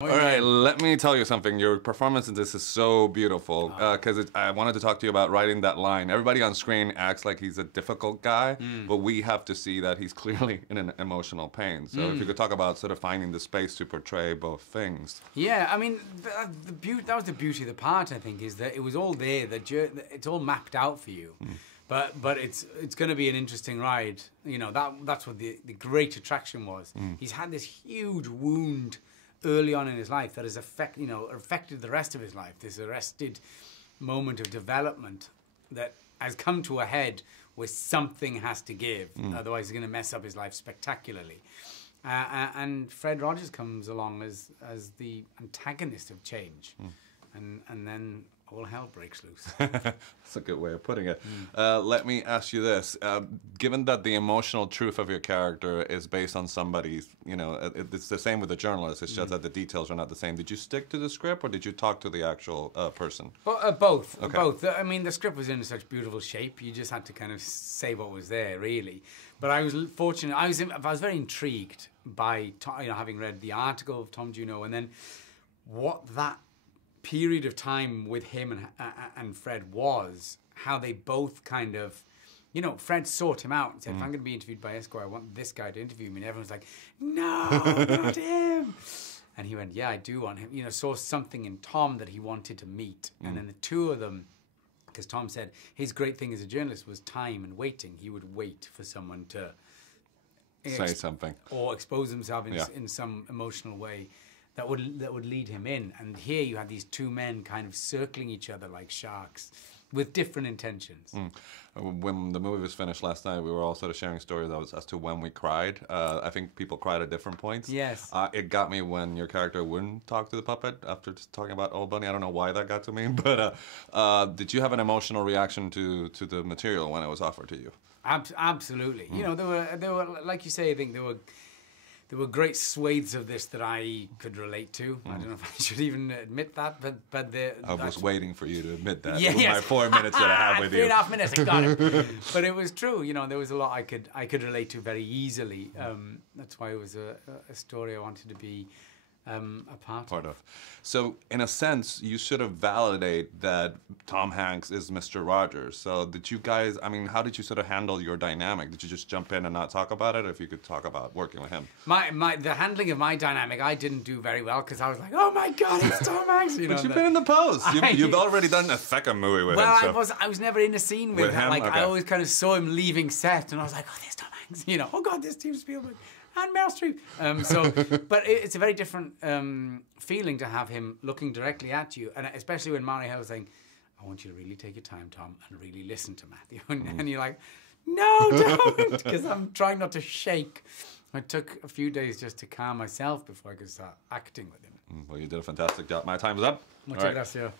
All right, let me tell you something. Your performance in this is so beautiful because I wanted to talk to you about writing that line. Everybody on screen acts like he's a difficult guy, but we have to see that he's clearly in an emotional pain. So if you could talk about sort of finding the space to portray both things. Yeah, I mean, that was the beauty of the part, I think, is that it was all there. It's all mapped out for you. But it's going to be an interesting ride. You know, that's what the great attraction was. He's had this huge wound early on in his life that has affected the rest of his life. This arrested moment of development that has come to a head where something has to give. Otherwise, he's going to mess up his life spectacularly. And Fred Rogers comes along as the antagonist of change, and then all hell breaks loose. That's a good way of putting it. Let me ask you this. Given that the emotional truth of your character is based on somebody's, you know, it's the same with the journalist, it's just that the details are not the same. Did you stick to the script or did you talk to the actual person? Well, both. Okay. Both. I mean, the script was in such beautiful shape, you just had to kind of say what was there, really. But I was fortunate, I was very intrigued by, having read the article of Tom Juno and then what that period of time with him and Fred was, how they both kind of, Fred sought him out and said, if I'm going to be interviewed by Esquire, I want this guy to interview me. And everyone's like, no, not him. And he went, yeah, I do want him. Saw something in Tom that he wanted to meet. And then the two of them, because Tom said his great thing as a journalist was time and waiting. He would wait for someone to say something or expose himself in some emotional way that would lead him in. And here you had these two men kind of circling each other like sharks with different intentions. When the movie was finished last night, we were all sort of sharing stories as to when we cried. I think people cried at different points. Yes. It got me when your character wouldn't talk to the puppet after just talking about Old Bunny. I don't know why that got to me, but did you have an emotional reaction to the material when it was offered to you? Absolutely. There were, like you say, I think there were great swathes of this that I could relate to. I don't know if I should even admit that, but I was waiting for you to admit that. Yeah, with my 4 minutes that I have with you. 3.5 minutes, I got it. But it was true. There was a lot I could relate to very easily. That's why it was a story I wanted to be a part of. So, in a sense, you sort of validate that Tom Hanks is Mr. Rogers. So, did you guys, how did you sort of handle your dynamic? Did you just jump in and not talk about it? Or if you could talk about working with him? The handling of my dynamic, I didn't do very well because I was like, oh my God, it's Tom Hanks. But you've been in the post. You've already done a second movie with him. Well, I was never in a scene with him. Like, okay. I always kind of saw him leaving set and I was like, oh, there's Tom Hanks. Oh God, there's Steven Spielberg. And Meryl Streep. But it's a very different feeling to have him looking directly at you, and especially when Mari Hale was saying, I want you to really take your time, Tom, and really listen to Matthew. And you're like, no, don't, because I'm trying not to shake. It took a few days just to calm myself before I could start acting with him. Well, you did a fantastic job. My time is up. Muchas gracias.